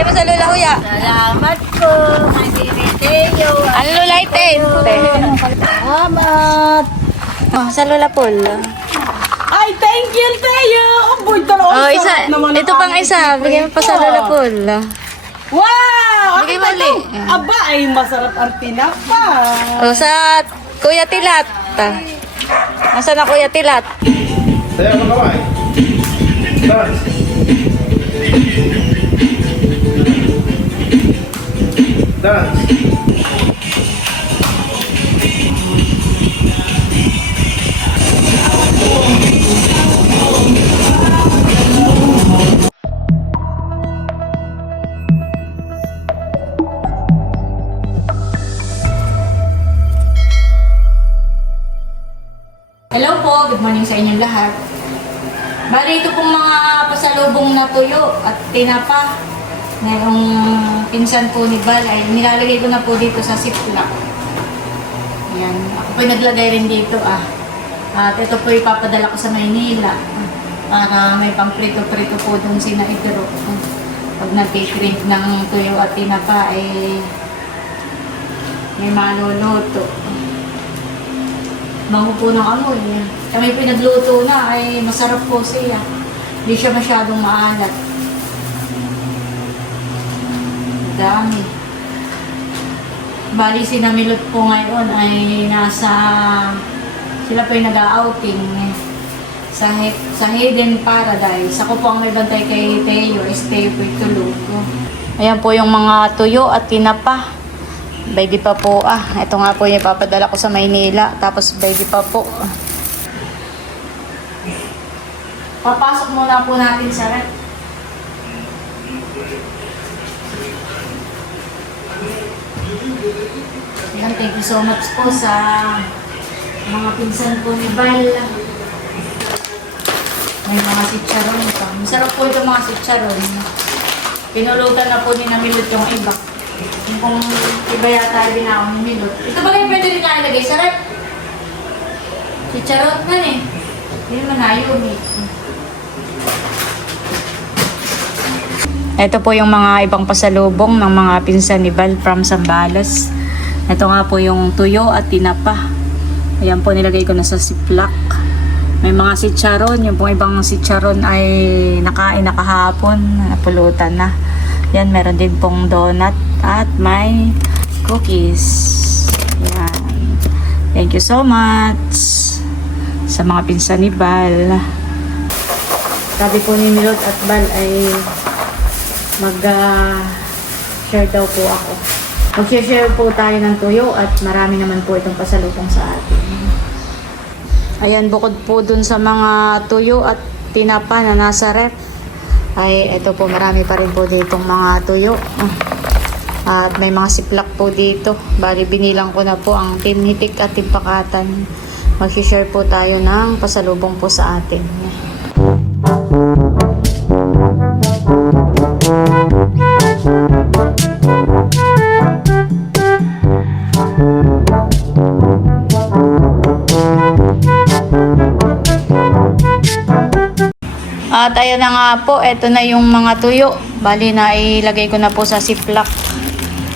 Bigyan mo sa Lola Huya. Salamat po, my baby Teo. Ano Lola itin? Salamat. Oh, sa Lola Paul. Ay, thank you, Teo. Ang boy talaga. Oh, isa. Ito pang isa. Bigyan mo pa sa Lola Paul. Wow! Bigay Ano mo ba ito? ulit. Aba, ay masarap ang tinapa. Oh, sa Kuya Tilat. Nasaan na Kuya Tilat? Saya mo kamay. Dance. Dance. Hello po, good morning sa inyong lahat. Bali ito pong mga pasalubong na tuyo at tinapa na yung pinsan po ni Val ay nilalagay ko na po dito sa ziplock. Ayan, ako po naglagay rin dito At ito po ipapadala ko sa Maynila para may pang-prito-prito po dun sina Idro. Pag nag-crave ng tuyo at tinapa ay may maluluto. Bango po ng amoy. Kami pinagluto na ay masarap po siya. Hindi siya masyadong maalat. Dami. Bali si Namilot po ngayon ay nasa sila po yung nag-outing sa Hidden Paradise. Ako po ang may bantay kay Teo. Teo po itulog. Ayan po yung mga tuyo at tinapa. Baby pa po Ito nga po yung ipapadala ko sa Maynila. Tapos baby pa po. Papasok muna po natin sa rep. Ayan, thank you so much po sa mga pinsan po ni Val. May mga sitcharon pa. Masarap po ito mga sitcharon. Pinulutan na po ni Namilot yung iba. Kung iba yata ay binaon ni Milot. Ito ba kayo pwede rin nga ilagay sa rep? Si Charot man Hindi naman ayaw Ito po yung mga ibang pasalubong ng mga pinsan ni Val from Zambales. Ito nga po yung tuyo at tinapa. Ayan po nilagay ko na sa ziplock. May mga sitcharon. Yung pong ibang sitcharon ay nakain na kahapon. Napulutan na. Yan, meron din pong donut at may cookies. Yan. Thank you so much sa mga pinsan ni Val. Sabi po ni Milot at Val ay mag-share daw po ako. Mag-share po tayo ng tuyo at marami naman po itong pasalubong sa atin. Ayan, bukod po dun sa mga tuyo at tinapa na nasa rep, ay ito po marami pa rin po ditong mga tuyo. At may mga siplak po dito. Bali binilang ko na po ang tinhitik at timpakatan. Mag-share po tayo ng pasalubong po sa atin. At ayan na nga po, ito na yung mga tuyo. Bali na ilagay ko na po sa ziplock.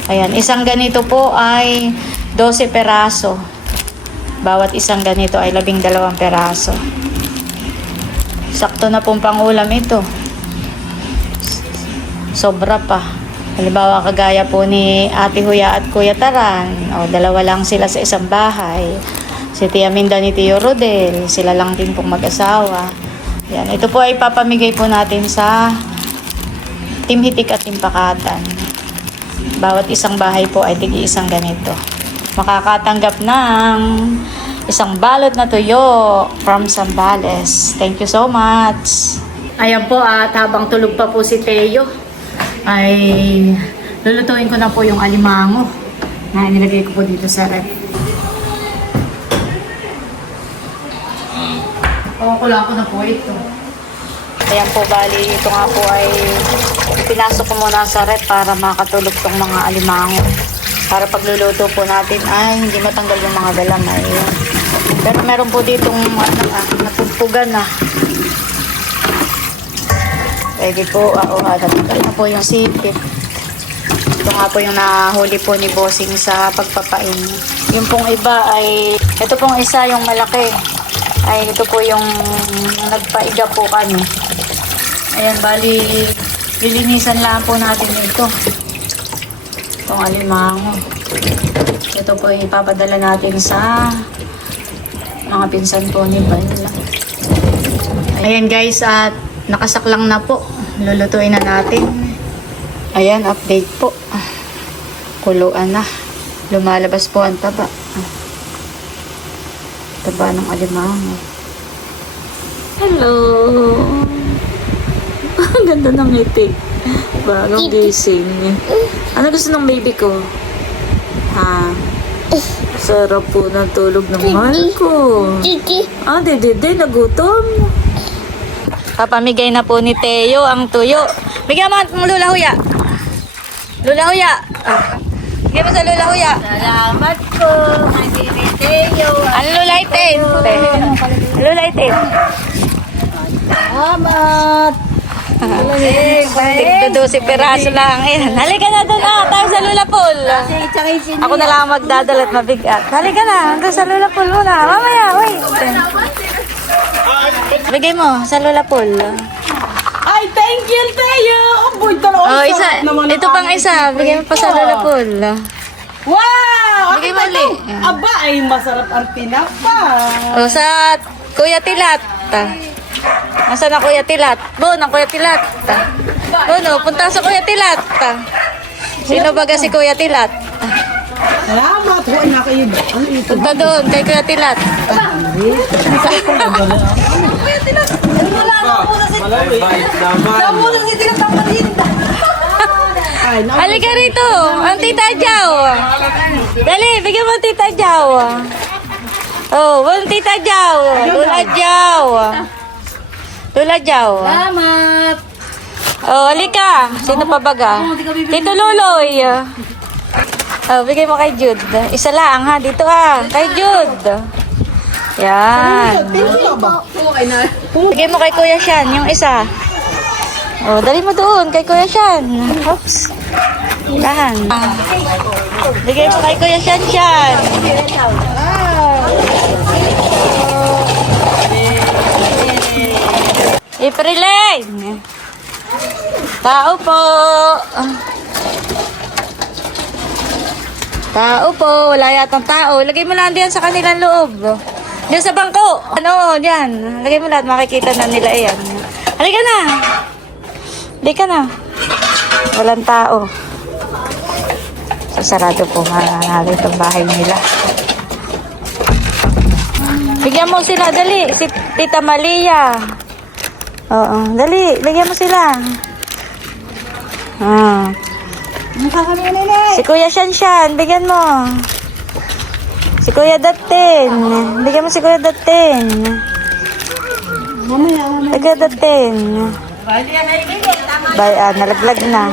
Ayan, isang ganito po ay 12 peraso. Bawat isang ganito ay 12 peraso. Sakto na pong pangulam ito. Sobra pa. Halimbawa kagaya po ni Ate Huya at Kuya Taran. O, dalawa lang sila sa isang bahay. Si Tia Minda ni Tio Rodel. Sila lang din pong mag-asawa. Yan, ito po ay papamigay po natin sa Team Hitik at Team Pakatan. Bawat isang bahay po ay tig-isang ganito. Makakatanggap ng isang balot na tuyo from Zambales. Thank you so much. Ayan po, at habang tulog pa po si Teo, ay lulutuin ko na po yung alimango na nilagay ko po dito sa rep. Kukulang ko na po ito. Ayan po, bali, ito nga po ay pinasok ko muna sa rep para makatulog tong mga alimango. Para pagluluto po natin ay hindi matanggal yung mga galamay. Pero meron po ditong napugpugan na. Pwede po, natanggal na po yung sipit. Ito nga po yung nahuli po ni Bossing sa pagpapain. Yung pong iba ay, ito pong isa yung malaki. Ay, ito po yung nagpaiga po kami. Ayan, bali, lilinisan lang po natin ito. Itong alimango. Ito po ipapadala natin sa mga pinsan po ni Bal. Ayan guys, at nakasaklang na po. Lulutuin na natin. Ayan, update po. Kuluan na. Lumalabas po ang taba. Taba ng alimango. Hello! Ang ganda ng ngiti. Bagong gising. Ano gusto ng baby ko? Ha? Sarap po ng tulog ng mahal ko. Ah, di, nagutom. Papamigay na po ni Teo ang tuyo. Bigyan mo ng Lula Huya. Lula Huya. Bigyan mo sa Lula Huya. Salamat po, Manini Teo. Ano Lula itin? Lula itin. Salamat. Tigdo 12 peraso lang. Ayan. Halika na doon tayo sa Lula Pool. Ako na lang magdadala at mabigat. Halika na, doon sa Lula Pool muna. Mamaya, wait. Bigay mo sa Lula Pool. Ay, thank you, Teo. Boy, talaga. Oh, isa. Ito pang isa. Bigay mo pa sa Lula Pool. Wow! Bigay mo ulit. Aba, ay masarap ang tinapa. O, sa Kuya Tilat. Nasaan na Kuya Tilat? Bon, ang Kuya Tilat. Bono, punta sa Kuya Tilat. Sino baga si Kuya Tilat? Salamat. Huwag na kayo. Ano ito? Punta doon kay Kuya Tilat. Halika rito. Ang Tita Jaw. Dali, bigyan mo ang Tita Jaw. Oh, ang Tita Jaw. Lula Jaw. Lula Jaw. Salamat. Oh, halika. Sino pa baga? Tito Luloy. Oh, bigay mo kay Jude. Isa lang ha. Dito kay Jude. Yan. Bigay mo kay Kuya Shan, yung isa. Oh, dali mo doon kay Kuya Shan. Oops. Dahan. Bigay mo kay Kuya Shan. Ipriling. Tao po. Tao po. Wala yatang tao. Lagay mo lang diyan sa kanilang loob. Diyan sa bangko. Ano, diyan. Lagay mo lahat. Makikita na nila yan. Halika na. Halika na. Walang tao. Sarado po natin itong bahay nila. Bigyan mo sila. Dali. Si Tita Malia. Oo. Dali. Bigyan mo sila. Si Kuya Shanshan, bigyan mo. Si Kuya Datin. Bigyan mo si Kuya Datin. Kuya Datin. Nalaglag na.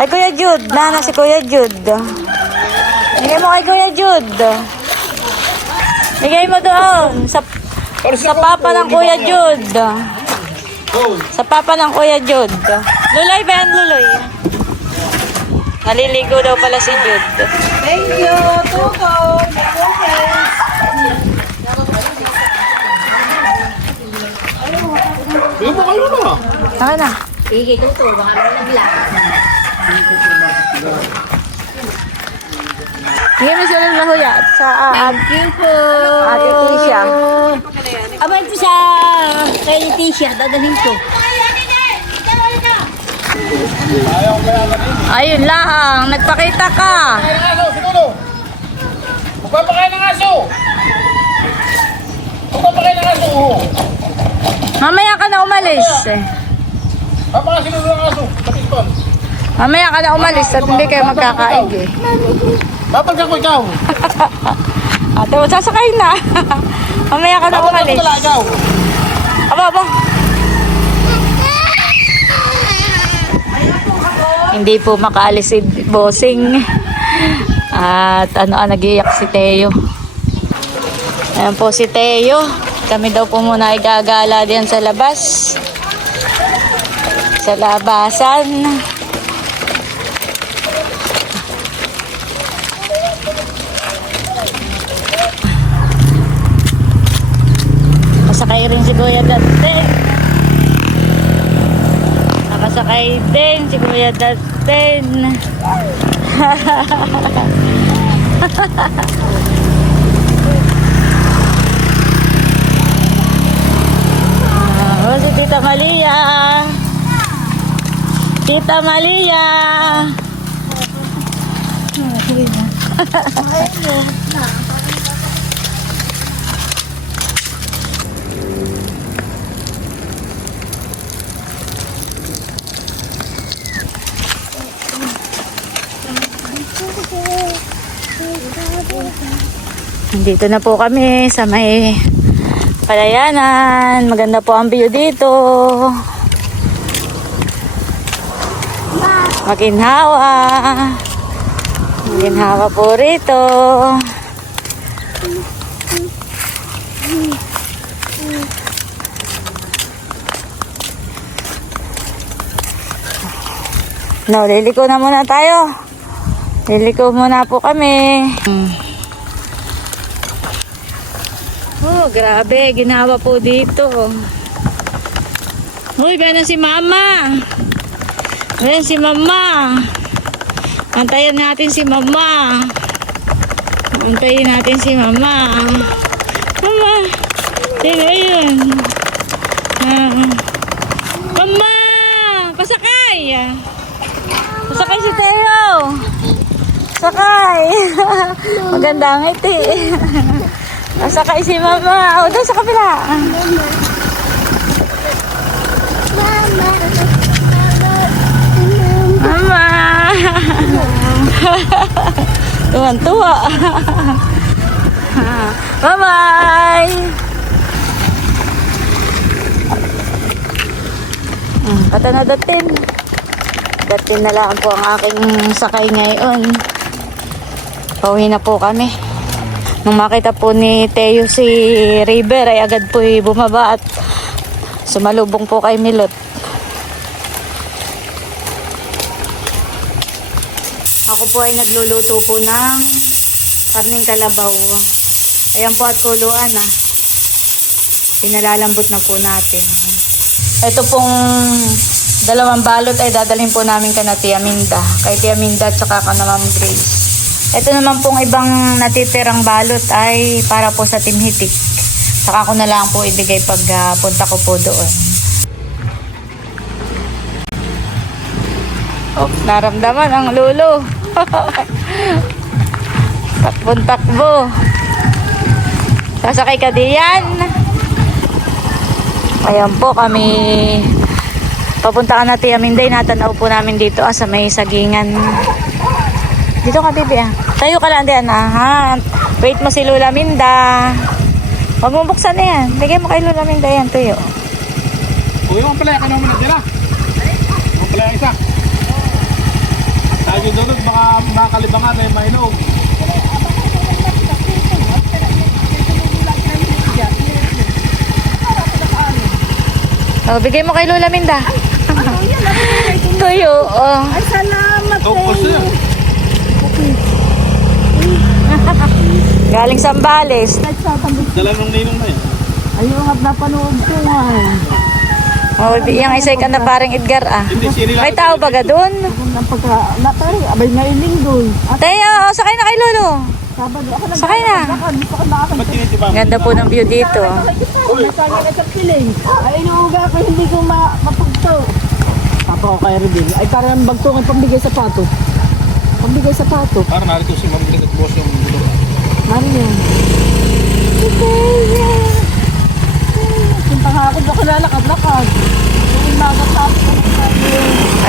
Ay, Kuya Jude. Na si Kuya Jude. Bigyan mo kay Kuya Jude. Bigay mo doon. Sa papa ng Kuya Jude. Sa papa ng Kuya Jude. Luloy ba yan, Luloy? Naliligo daw pala si Jude. Thank you, Tuko. Bigyan mo kayo na. Saka na. Sige, Tuto. Baka nalaglag. Bigyan mo sila ng lahuya sa Thank you po. Ate Tisha. Aba, ito sa kay Tisha. Dadalhin ko. Ayun lang, nagpakita ka. Pakain ng aso, siguro. Magpapakain ng aso. Magpapakain ng aso. Mamaya ka na umalis. Papakain siguro ng aso. Kapispon. Mamaya ka na umalis at hindi kayo magkakaig eh. Babagyan ko ikaw. Ate, sasakay na. Mamaya ka na umalis. Babagyan ko ikaw. Aba. Hindi po makaalis si Bossing. At nag-iiyak si Teo. Ayan po si Teo. Kami daw po muna ay gagala diyan sa labas. Sa sa labasan. Nakasakay rin si Kuya Dante. Nakasakay din si Kuya Dante. Oh, si Tita Malia. Tita Malia. Dito na po kami sa may Palayanan. Maganda po ang view dito. Maginhawa. Maginhawa po rito. No, liliko na muna tayo. Liliko muna po kami. Oh, grabe. Ginawa po dito. Uy, ba na si Mama? Ayan si Mama. Antayin natin si Mama. Antayin natin si Mama. Mama. Sino yun? Mama! Pasakay! Pasakay si Teo! Sakay! Maganda ang ngiti. Pasakay si Mama. O, doon sa kabila. Mama! Tuwan-tuwa. Bye-bye! Kata na datin. Datin na lang po ang aking sakay ngayon. Pauwi na po kami. Nung makita po ni Teo si River ay agad po bumaba at sumalubong po kay Milot. Ako po ay nagluluto po ng karning kalabaw. Ayan po at kuluan ah. Pinalalambot na po natin. Ito pong dalawang balot ay dadalhin po namin kay Tia Minda. Kay Tia Minda at saka ka na Ma'am Grace. Ito naman pong ibang natitirang balot ay para po sa Team Hitik. Saka ko na lang po ibigay pag punta ko po doon. Oh, naramdaman ang lulo. Takbon-takbo. Sasakay ka diyan. Ayan po kami. Papunta ka na Tia Minday. Natanaw po namin dito sa may sagingan. Dito ka, baby ah. Tayo ka lang diyan ah. Wait mo si Lola Minda. Huwag mo buksan na yan. Bigay mo kay Lola Minda yan, tuyo. Uy, yung palaya ka naman na dyan ah. Yung palaya isa. Tayo doon, baka makakalibangan na yung mainog. Oh, bigay mo kay Lola Minda. Tuyo. Oh. Ay, salamat siya. Galing Sambales. Dala nung ninong na yun. Ayun, napanood ko nga. Oh, yung isay ka na parang Edgar ah. Hindi, sinilang. May tao ba ga doon? Abay ngayon linggo. Teo, sakay na kay Lolo. Sabado ako Sakay na. Ba't tinitibang? Ganda po ng view dito. Nasanya na sa piling. Ay, inuuga ko, hindi ko mapagto. Papa ko kaya rin din. Ay, parang bagto ng pambigay sapato. Pambigay sapato. Parang narito si Ma'am Grit at boss yung bulo. Ano yun? Yung pangakot ako na lakad-lakad. Yung magat sa ako.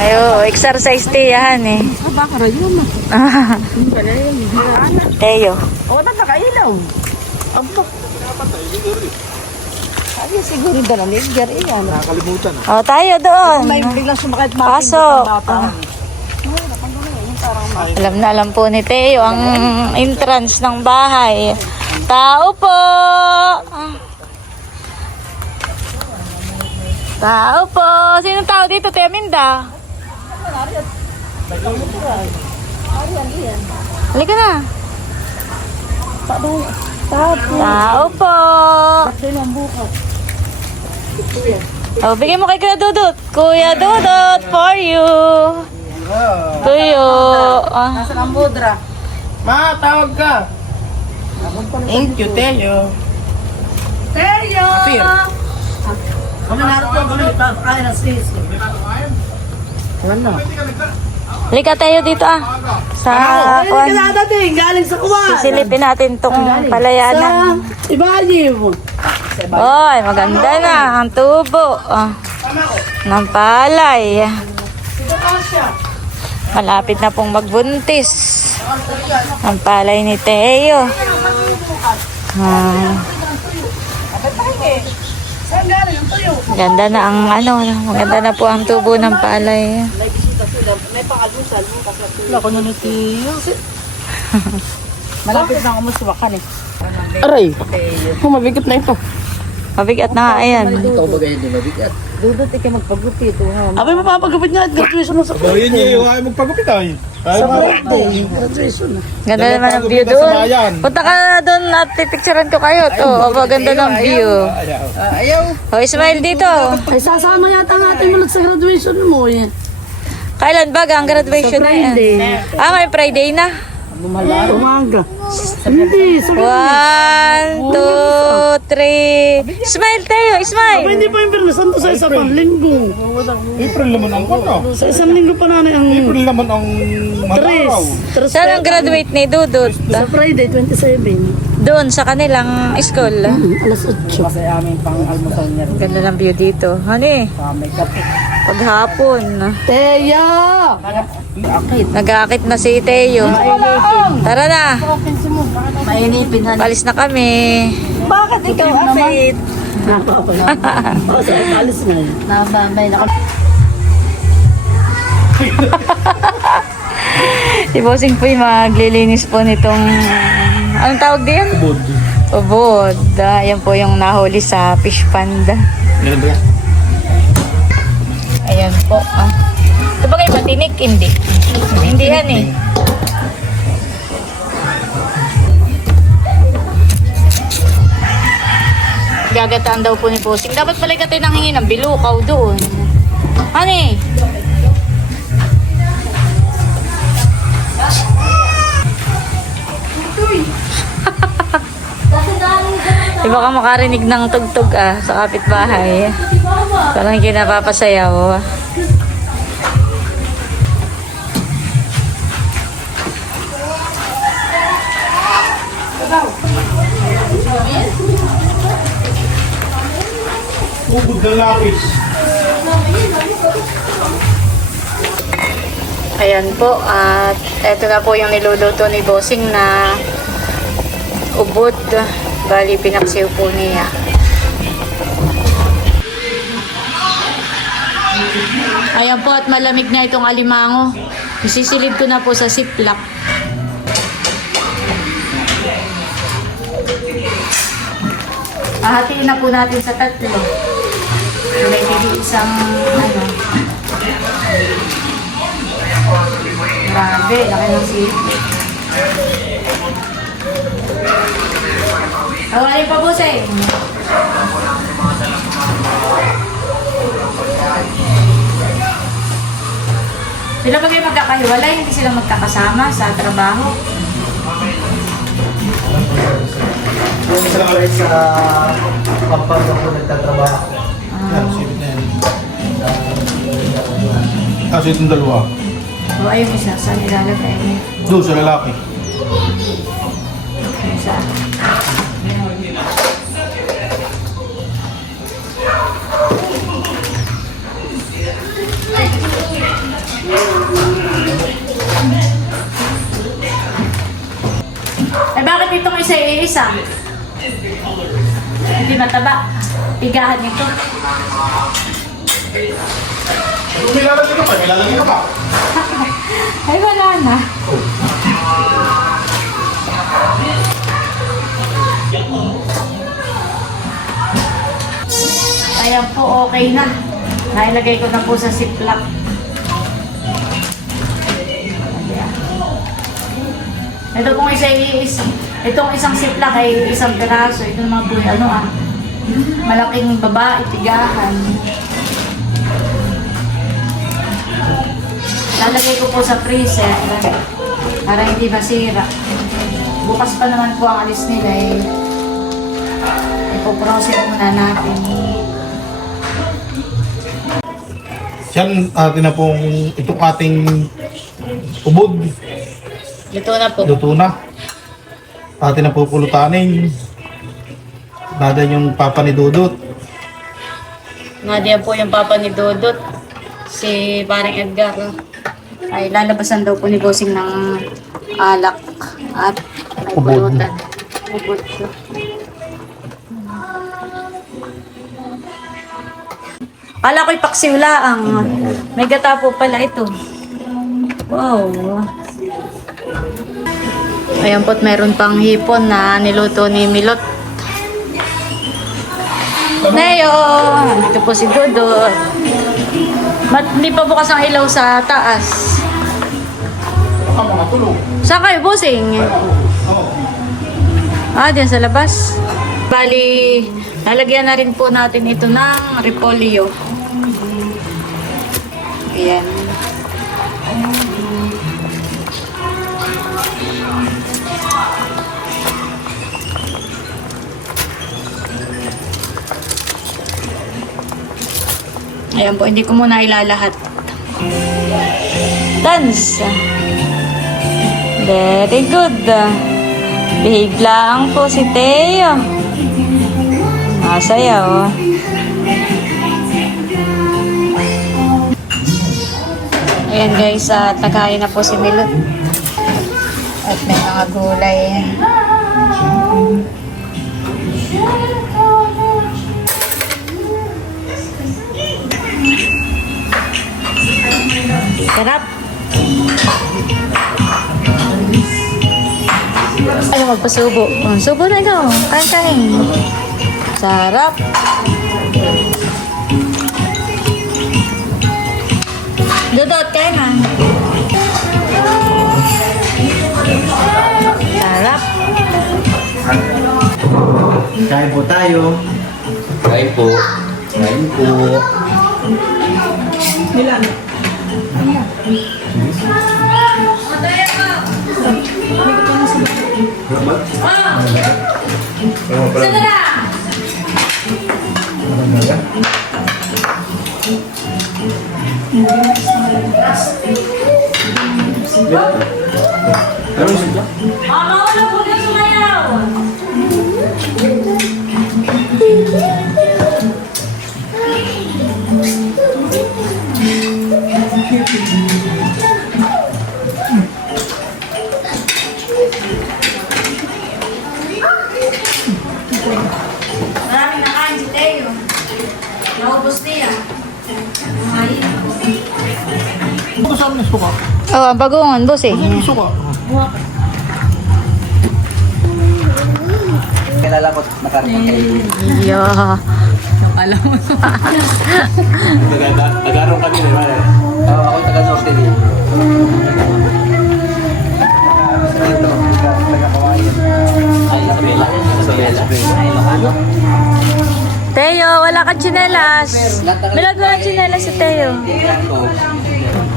Ayo, exercise tiyahan eh. Baka rayon. Yung pala yun. Teo. O, napakailaw. Aba. Ay, siguro yung dala ni Edgar. Iyan. Nakakalimutan ah. Oh, tayo doon. May biglang sumakit Pasok. Alam po ni Teo ang entrance ng bahay. Tao po! Tao po. Sinong tao dito, Tia Minda? Halika na. Tao po. Oh, bigay mo kay Kuya Dudut. Kuya Dudut, for you. Tuyo. Ah. Nasaan ang mudra? Ma, tawag ka. Thank you, Teo. Seryo! Sir. Kami narito, kami kaya na sis. Wala. Halika tayo dito ah. Sa Ay, kinadating, galing sa kuwan. sisilipin natin tong palayanan. Ibayim. Oy, maganda na ang tubo. Ah, ng palay. Malapit na pong magbuntis. Ang palay ni Teo. Ah, Saan galing ang tuyo? ganda na ang ano, maganda na po ang tubo ng palay. May pangalusal mo kasi wala ko na nitiyo. Malapit na ako maswakan eh. Aray, mabigat na ito. Mabigat na nga, ayan. Ito ba ganyan din mabigat? Dudot ikaw magpagupit. Abay mapapagupit nga at graduation mo sa Gawin niyo yung ay magpagupit ay. Sa birthday. Graduation na. Ganda naman ang view doon. Punta ka na doon at pipicturean ko kayo. To, aba, ganda ng view. Ayaw. O, smile dito. Ay sasama yata ang ating mulot sa graduation mo eh. Kailan ba ang graduation na yan? Friday. Ah, may Friday na. Umaga. Hindi. Sa 1, 2, 3. Smile tayo, smile. Hindi pa yung Birnes Santo sa isa pang linggo. April naman ang ano. Sa isang linggo pa nanay ang April naman ang mataraw. Tres. Saan ang graduate ni Dudut? Sa Friday, 27. Doon sa kanilang school. Alas 8. Kasi aming pang almusal niya. Ganda ng view dito. Honey, May kape. paghapon. Teya! Nag-aakit na si Teo. Tara na. Mainipin han. Palis na kami. Bakit ikaw afit? Alis na yun. Nabambay na kami. Si Bossing po yung maglilinis po nitong... Anong tawag din? Ubod. Ubod. Ayan po yung nahuli sa fish pond. Ganun ba yan? Ayan po. Ah. Ito ba kayo matinik? Hindi. Hindi yan eh. Gagataan daw po ni Bossing. Dapat pala ikatay nang hingi ng bilukaw doon. Honey! Di ba ka makarinig ng tugtog sa kapitbahay? Parang hindi napapasayaw. Ubod na lapis. Ayan po, at eto na po yung niluluto ni Bossing na ubod. Bali, pinaksiw po niya. Ayan po, at malamig na itong alimango. Isisilid ko na po sa siplak. Hahatiin na po natin sa tatlo. May isang ano. Grabe, laki ng sili. Awalin pa po sa'yo. Sila ba kayo magkakahiwalay? Hindi sila magkakasama sa trabaho? Yung isang ulit sa Pampanga po nagtatrabaho. Yan, sipit na yan. Kasi itong dalawa. O ayun isa, saan nilalagay niya? Doon sa lalaki. Isa. Eh bakit itong isa iisa? Hindi mataba. Pigahan nito. Kung may lalagay ka pa, may lalagay ka pa. Ay wala na. Ayan po, okay na. Nailagay ko na po sa ziplock. Ito pong itong isang ziplock ay isang piraso. Ito naman po malaking babae, tigahan. Lalagay ko po sa freezer para hindi masira. Bukas pa naman po ang alis nila ipoprocess muna natin. Yan, atin na pong itong ating ubod. Luto na po. Luto na. Atin na pupulutanin. Nadan yung papa ni Dudut. Nga po yung papa ni Dodot, si parang Edgar, ay lalabasan daw po ni Bossing ng alak at may Ubod. pulutan. Ubod. Kala ko'y paksiw laang. May gata po pala ito. Wow. Ayan po't meron pang hipon na niluto ni Milot. Neo! Ito po si Dudut. Hindi pa bukas ang ilaw sa taas. Baka mga tulog. Saan kayo, Bossing? Diyan sa labas. Bali, lalagyan na rin po natin ito ng repolyo. Ayan. Ayan po, hindi ko muna ilalahat. Dance! Very good. Behave lang po si Teo. Masaya oh. Ayan guys, nakain na po si Milot. At may mga gulay. Sarap. Ay, magpasubo. Subo na ikaw. Kain-kain. Sarap. Dudot, kain na. Sarap. Kain po tayo. Kain po. Kain po. Nilan. Mauna po na sumayaw. Maraming nakain si Teo. Naubos niya. Ano sa amin suka? Oh, ang bagongon, Bossing. Suka. Kilala ko nakarating kayo. Yeah. Agarong kami na. Oo, ako taga-sorte din. Dito, taga-kawain. Ay, sa Bela. Sa Bela. Ay, Ilocano. Teo, wala kang tsinelas. Milot mo ng tsinelas si Teo.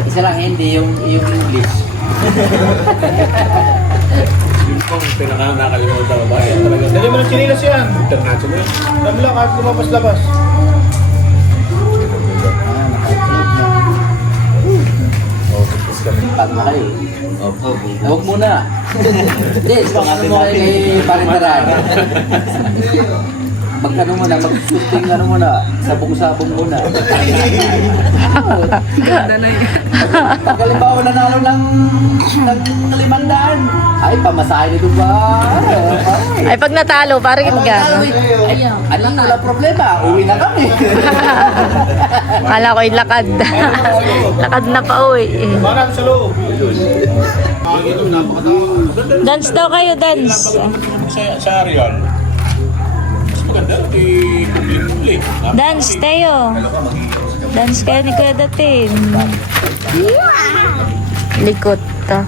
Isa lang hindi, yung English. Yung pong pinaka-nakalimutan ko ba? Yan talaga. Dali mo ng chinilas yan. International. Dami lang kahit lumabas-labas. Pag na kayo. Opo. Huwag muna. Hindi, pangalan mo kayo kay Parindaran. Mag-ano muna, mag-shooting ano muna, sabong-sabong muna. Pag halimbawa nanalo ng 500, ay pamasahe nito ba? Ay, pag natalo, parang Edgar. Ano wala problema, uwi na kami. Kala ko'y lakad. Lakad na pa uwi. Marami sa loob. Dance daw kayo, dance. Sa Ariel. Mas maganda. Di public. Dance, Teo. Dance kayo ni Kuya Datin. Likot ta.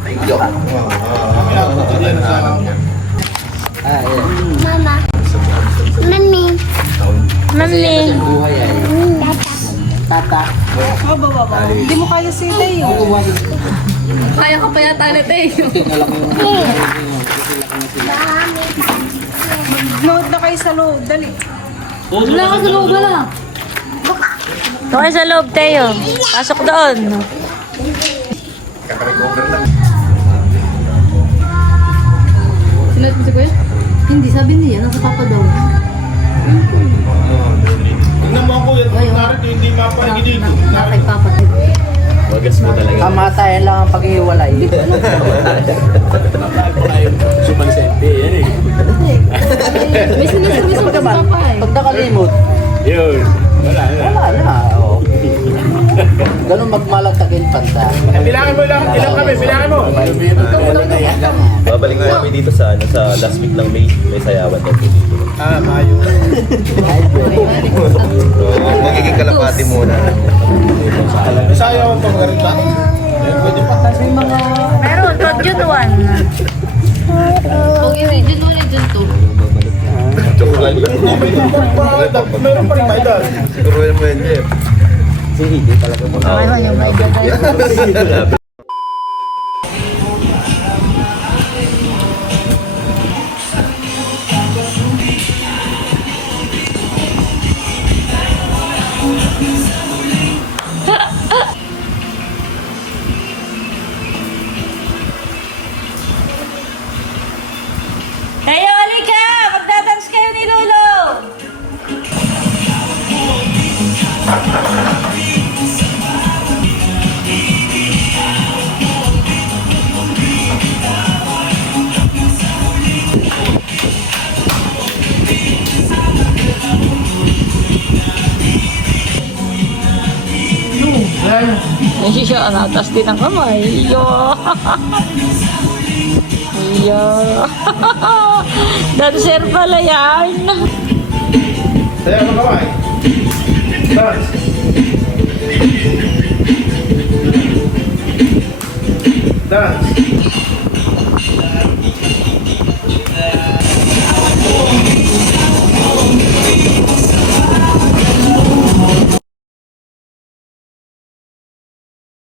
Mama. Mami. Mami. Buhay ay. Tata. Hindi mo kaya si Teo. Kaya ka pa yata ni Teo. Load na kayo sa loob. Dali. Wala ka sa loob wala. Ito kayo sa loob, Teo. Pasok doon. Sinuot mo si Kuya? Hindi, sabi niya. Nasa papa daw. Tingnan mo ako, narito hindi mapanig dito. Kay papa. Wagas mo talaga. Kamatayan lang ang pag-iwalay. Sumansente, yan eh. May sinasabi sa papa eh. Pag nakalimot, Yun. Wala na. wala na. Oo. Ganun magmalagtagin panta. Bilangin mo lang. Ilang kami, bilangin mo. Babalik na kami dito sa last week ng May. May sayawan daw po dito. Ah, Mayo. So, magiging kalapati muna. Sayaw ang panggarita. Pwede pa. Meron, Todd June 1. Okay, June 1 and June 2. Joke lang yun. Meron pa rin may dal. Siguro yan mo yan, Jeff. Si hindi talaga mo. Ayun, yung may gagay. Tayo, halika! Magdadance kayo ni Lolo! Ay, siya, natas din ang kamay. Iyo. Iyo. Dancer pala yan. Sayaw mo kaway. Dance. Dance.